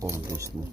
orders mo.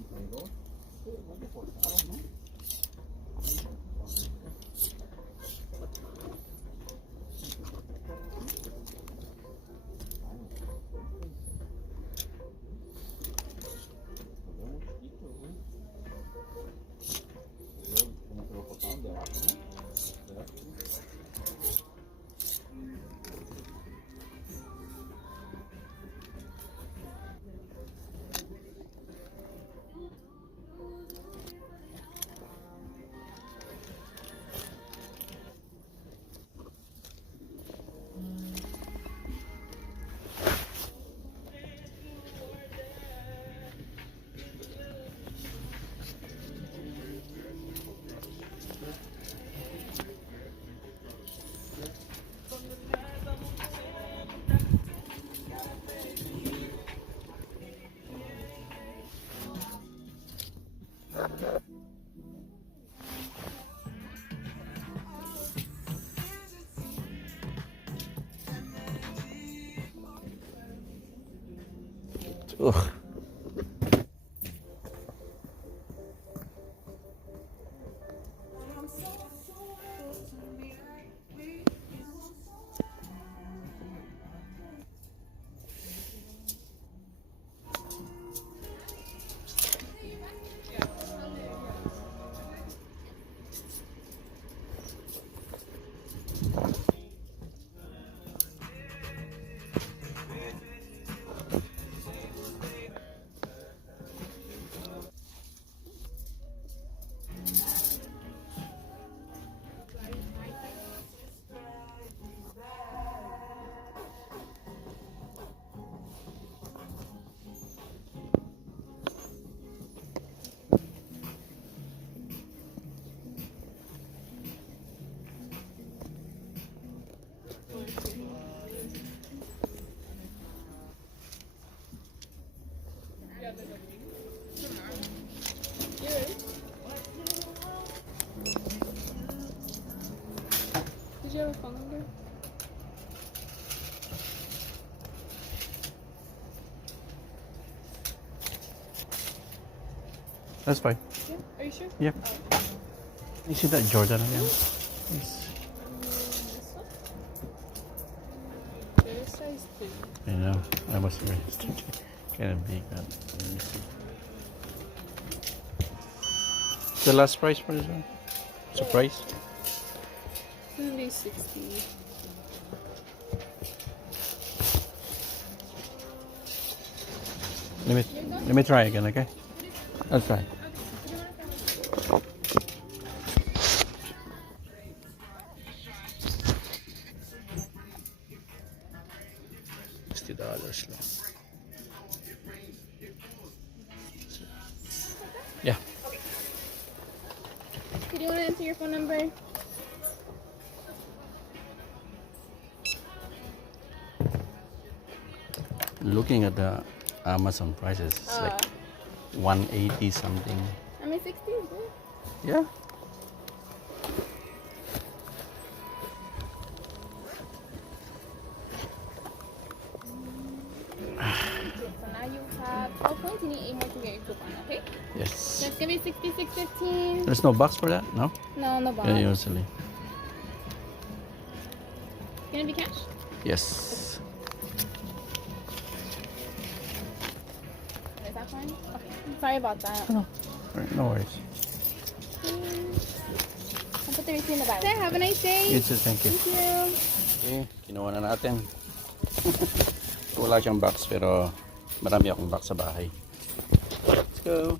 Ugh. Did you have a phone number? That's fine. Yeah. Are you sure? Yep. Oh. You see that Jordan again? Yes. This one? There's size 2. I know. I was very kind of big. Let me see. The last price for this one? Surprise? This will be 60. Let me try again, okay? I'll try. $60 lang. Yeah. Do you want to enter your phone number? Looking at the Amazon prices, it's like 180 something. I mean 60 is good. Yeah. So now you have 12 points. You need 8 more to get your coupon, okay? Yes. That's gonna be 66.15. There's no box for that, no? No, no bond. Yeah, usually. Gonna be cash? Yes. Is that fine? Okay. Sorry about that. No, no worries. I'll put the receipt in the bag. Have a nice day. You too, thank you. Thank you. Okay, kinuha na natin. Wala siyang box pero marami akong box sa bahay. Let's go.